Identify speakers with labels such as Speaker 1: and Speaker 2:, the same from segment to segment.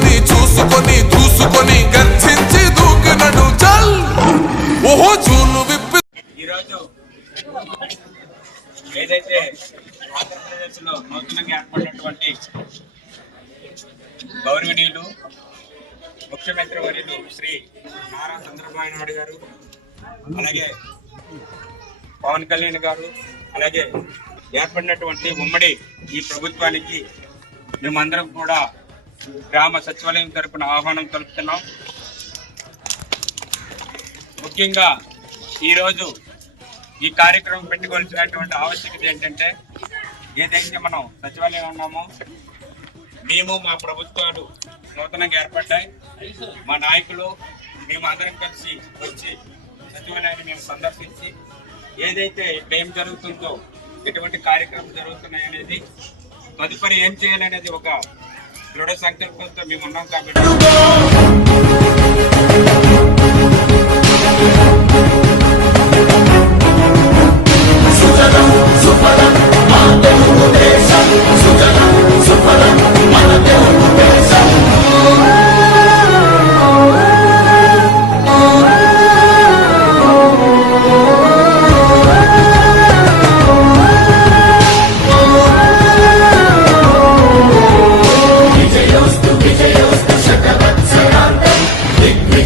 Speaker 1: ఉన్నది చూసుకొని చూసుకొని గర్జించి దూకినడు చల్ ఓహో చూలు విప్పి ఈరోజు ఏదైతే నూతనంగా ఏర్పడినటువంటి గౌరవనీయులు ముఖ్యమంత్రి వర్యులు శ్రీ నారా చంద్రబాబు నాయుడు గారు అలాగే పవన్ కళ్యాణ్ గారు అలాగే ఏర్పడినటువంటి ఉమ్మడి ఈ ప్రభుత్వానికి మేమందరం కూడా గ్రామ సచివాలయం తరపున ఆహ్వానం తెలుపుతున్నాం ముఖ్యంగా ఈరోజు ఈ కార్యక్రమం పెట్టుకోవాల్సినటువంటి ఆవశ్యకత ఏంటంటే ఏదైతే మనం సచివాలయం ఉన్నామో మేము మా ప్రభుత్వాలు నూతనంగా ఏర్పడ్డాయి. మా నాయకులు మేము అందరం కలిసి వచ్చి సచివాలయాన్ని మేము సందర్శించి ఏదైతే ఇప్పుడు ఏం జరుగుతుందో ఎటువంటి కార్యక్రమం జరుగుతున్నాయి అనేది తదుపరి ఏం చేయాలనేది ఒక దృఢ సంకల్పంతో మేము ఉన్నాం కాబట్టి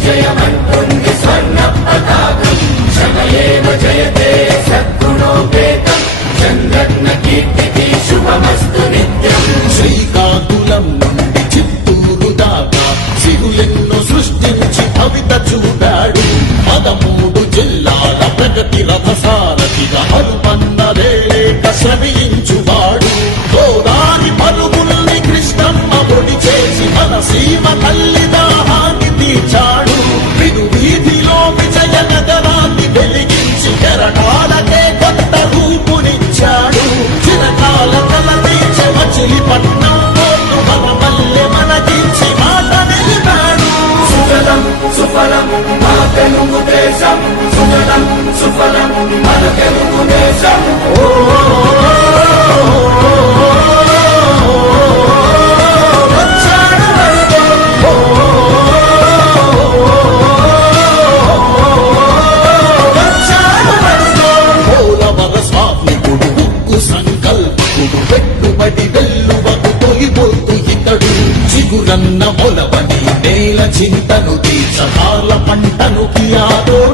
Speaker 2: శ్రీకాకుళం తెలుగుదేశం
Speaker 3: సుజలం సుఫలం మన
Speaker 2: తెలుగుదేశం సంకల్పుడు పెట్టుబడి వెల్లువకు తొలిపోతు ఇతడు చిగురన్న మొలబడి నేల చింతను తీర్చ పంట किया तो